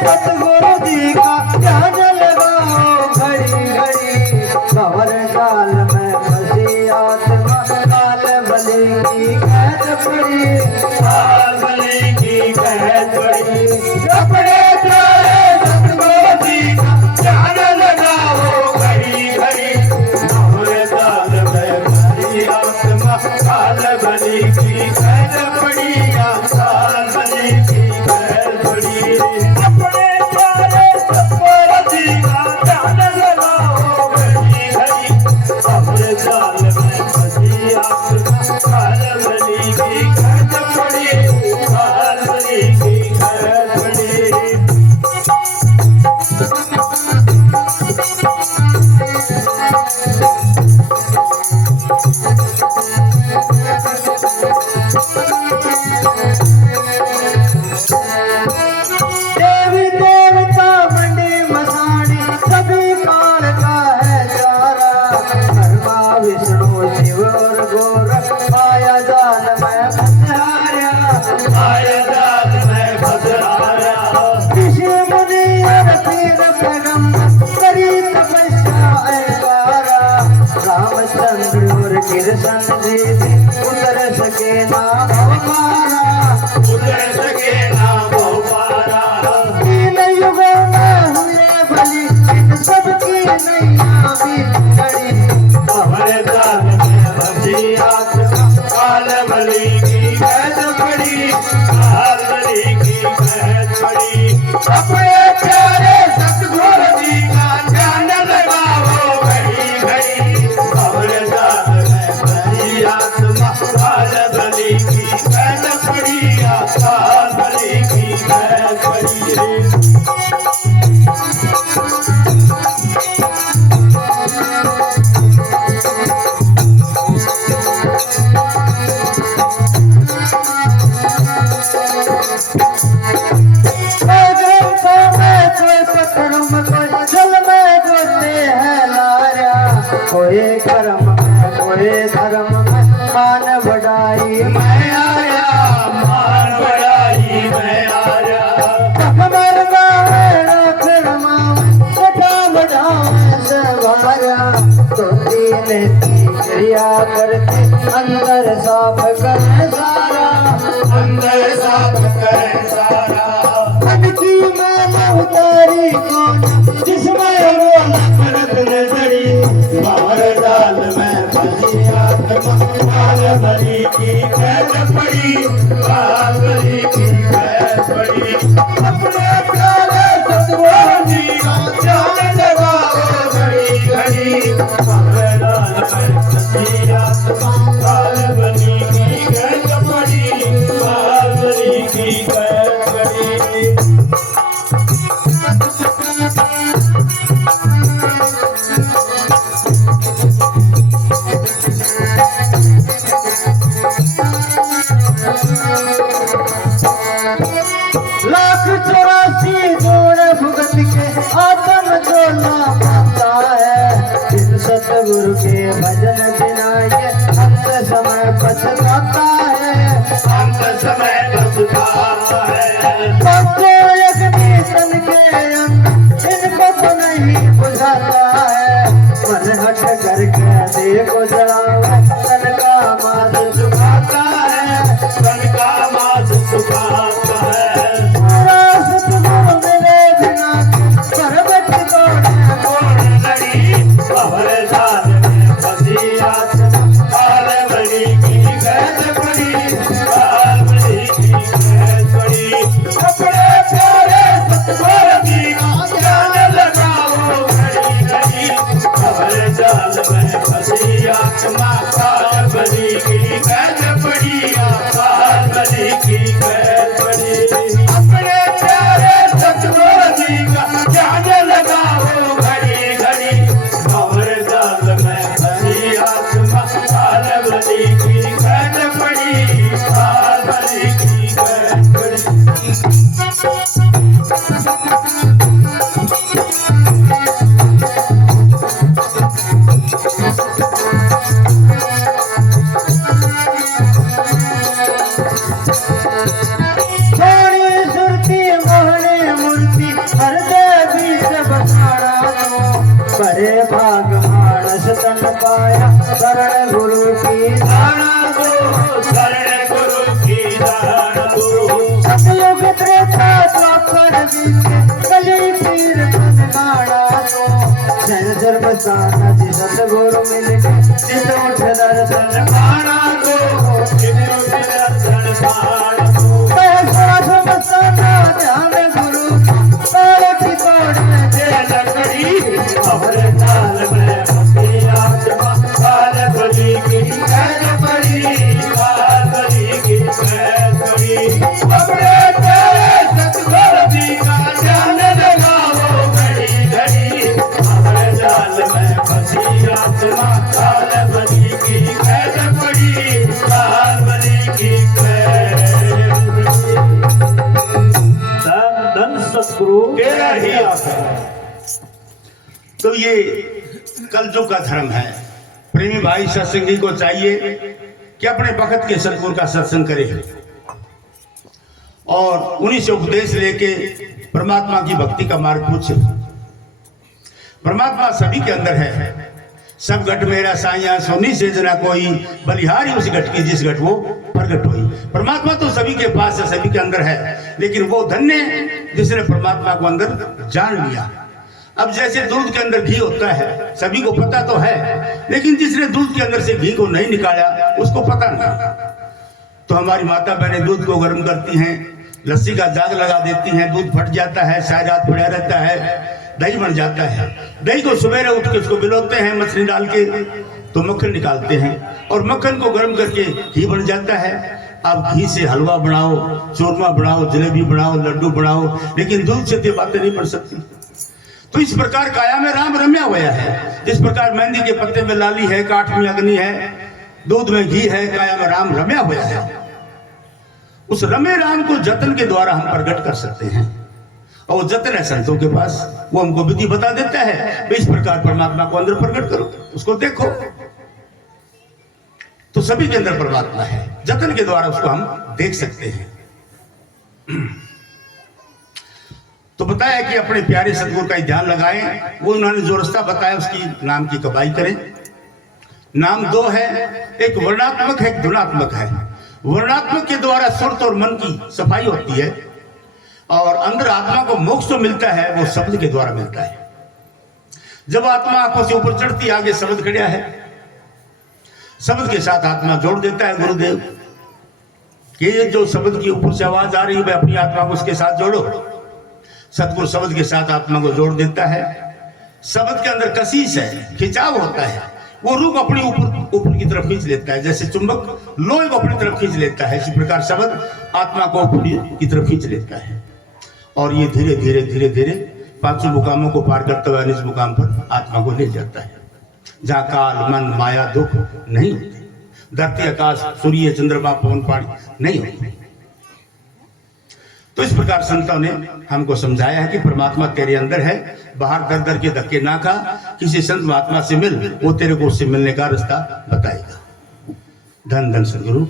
सतगुरु जी का ध्यान लगाओ घड़ी घड़ी। भंवर जाल में फंसी आत्मा काल बलि की कैद पड़ी, काल बलि की कैद पड़ी। अपने प्यारे सतगुरु जी का ध्यान लगाओ घड़ी घड़ी। भंवर जाल में फंसी आत्मा काल बलि की कैद पड़ी, काल बलि की कैद पड़ी। अपने प्यारे सतगुरु जी का ध्यान लगाओ घड़ी घड़ी। भंवर जाल में फंसी आत्मा काल बलि की कैद पड़ी, काल बलि की कैद पड़ी। देवी देवता मंडी मसाणी सभी काल का है चारा। ब्रह्मा विष्णु शिव और गौर माया जाल में फंसाया, माया जाल में फंसाया। ऋषि मुनि और पीर पैगंबर करी तपस्या ऐकारा। रामचंद्र और कृष्ण जी भी उतर सके ना भवपारा, उतर सके ना भवपारा। तीन युगों में हुए बलि इन सबकी नैया भी चढ़ी। भंवर जाल में फंसी आत्मा काल बलि की कैद पड़ी, काल बलि की कैद पड़ी। अपने प्यारे सतगुरु जी का ध्यान लगाओ घड़ी घड़ी। भंवर जाल में फंसी आत्मा काल बलि की कैद पड़ी, काल बलि की कैद पड़ी। कोई कर्म में कोई धर्म में मान बढ़ाई मैं आया, मान बढ़ाई मैं आया। कमर गावे फिरमा सटा बढ़ावे सवारा। तो तीन क्रिया करते अंदर साफ करे सारा, अंदर साफ करे सारा। मन की मैल उतारी कौन जिसमें वो नफरत न जड़ी। भंवर जाल में फंसी आत्मा काल बलि की कैद पड़ी, काल बलि की कैद पड़ी। अपने प्यारे सतगुरु जी का ध्यान लगाओ घड़ी घड़ी। भंवर जाल में फंसी आत्मा काल बलि की कैद पड़ी, काल बलि की कैद पड़ी। लाख 84 जोड़ भुगत के आत्म जो ना पाता है। जिन सतगुरु के भजन बिना ये अंत समय पछताता है, अंत समय पछताता है। सबको एक तन के अंग इनको तो नहीं बुझाता है। मन हट करके देखो जलावे तन का मास सुखाता है, तन का मास सुखाता है। भंवर जाल में फंसी आत्मा काल बलि की कैद पड़ी, काल बलि की कैद पड़ी। अपने प्यारे सतगुरु जी का ध्यान लगाओ घड़ी घड़ी। भंवर जाल में फंसी आत्मा काल बलि की कैद पड़ी, काल बलि की कैद पड़ी। अपने प्यारे सतगुरु जी का ध्यान लगाओ घड़ी घड़ी। भंवर जाल में फंसी आत्मा काल बलि की कैद पड़ी, काल बलि की कैद पड़ी। पाया शरण गुरु की दान दो, शरण गुरु की दान दो। सतयुग त्रेता द्वापर बीते कली पीर मन गाना दो। जैन धर्म साना जी सतगुरु मिलके चित उठ दर्शन गाना दो। चित उठ दर्शन गाना दो। मसाना ध्यान गुरु ताल की तोड़ जय लकड़ी अमर जाल में फंसी आत्मा, काल बली की कैद पड़ी, काल बली की कैद पड़ी। अपने तेरे सतगुरु जी का ध्यान लगाओ घड़ी घड़ी, अमर जाल में फंसी आत्मा, काल बली की कैद पड़ी, काल बली की कैद धन सतगुरु तेरा ही आप है। तो ये कलयुग का धर्म है। प्रेमी भाई सत्संगी को चाहिए कि अपने वक्त के सतगुरु का सत्संग करे और उन्हीं से उपदेश लेके परमात्मा की भक्ति का मार्ग पूछे। परमात्मा सभी के अंदर है। सब घट मेरा साइया सोनी से जना कोई, बलिहारी उस घट की जिस घट वो प्रगट हुई। परमात्मा तो सभी के पास है, सभी के अंदर है, लेकिन वो धन्य जिसने परमात्मा को अंदर जान लिया। अब जैसे दूध के अंदर घी होता है, सभी को पता तो है, लेकिन जिसने दूध के अंदर से घी को नहीं निकाला उसको पता नहीं। तो हमारी माता बहनें दूध को गर्म करती हैं, लस्सी का जाग लगा देती हैं, दूध फट जाता है, सारी रात पड़ा रहता है, दही बन जाता है। दही को सवेरे उठ के उसको भिगोते हैं मछली डाल के, तो मक्खन निकालते हैं और मक्खन को गर्म करके घी बन जाता है। अब घी से हलवा बनाओ, चूरमा बनाओ, जलेबी बनाओ, लड्डू बनाओ, लेकिन दूध से तो बातें नहीं पड़ सकती। तो इस प्रकार काया में राम रम्या हुआ है। जिस प्रकार मेहंदी के पत्ते में लाली है, काठ में अग्नि है, दूध में घी है, काया में राम रम्या हुआ है। उस रमे राम को जतन के द्वारा हम प्रकट कर सकते हैं और वो जतन है संतों के पास, वो हमको विधि बता देता है। तो इस प्रकार परमात्मा को अंदर प्रकट करो, उसको देखो, तो सभी के अंदर परमात्मा है। जतन के द्वारा उसको हम देख सकते हैं। तो बताया कि अपने प्यारे सतगुरु का ध्यान लगाएं। वो उन्होंने जो रास्ता बताया उसकी नाम की कमाई करें। नाम दो है, एक वर्णात्मक है, एक गुणात्मक है। वर्णात्मक के द्वारा सुरत और मन की सफाई होती है और अंदर आत्मा को मोक्ष तो मिलता है, वो शब्द के द्वारा मिलता है। जब आत्मा आंखों से ऊपर चढ़ती, आगे शब्द खड़ा है, शब्द के साथ आत्मा जोड़ देता है गुरुदेव कि ये जो शब्द की ऊपर से आवाज आ रही है, अपनी आत्मा को उसके साथ जोड़ो। सतगुरु शब्द के साथ आत्मा को जोड़ देता है। शब्द के अंदर कशिश है, खिंचाव होता है, वो रूह को अपनी ऊपर की तरफ खींच लेता है। जैसे चुंबक लोहे को अपनी तरफ खींच लेता है, इसी प्रकार शब्द आत्मा को अपनी की तरफ खींच लेता है और ये धीरे धीरे धीरे धीरे पांचों मुकामों को पार करते हुए निज मुकाम पर आत्मा को ले जाता है, जहाँ काल मन माया दुख नहीं होते, धरती आकाश सूर्य चंद्रमा पवन पानी नहीं होते। तो इस प्रकार संतों ने हमको समझाया है कि परमात्मा तेरे अंदर है, बाहर दर दर के धक्के ना खा, किसी संत महात्मा से मिल, वो तेरे को उससे मिलने का रास्ता बताएगा। धन धन सद्गुरु।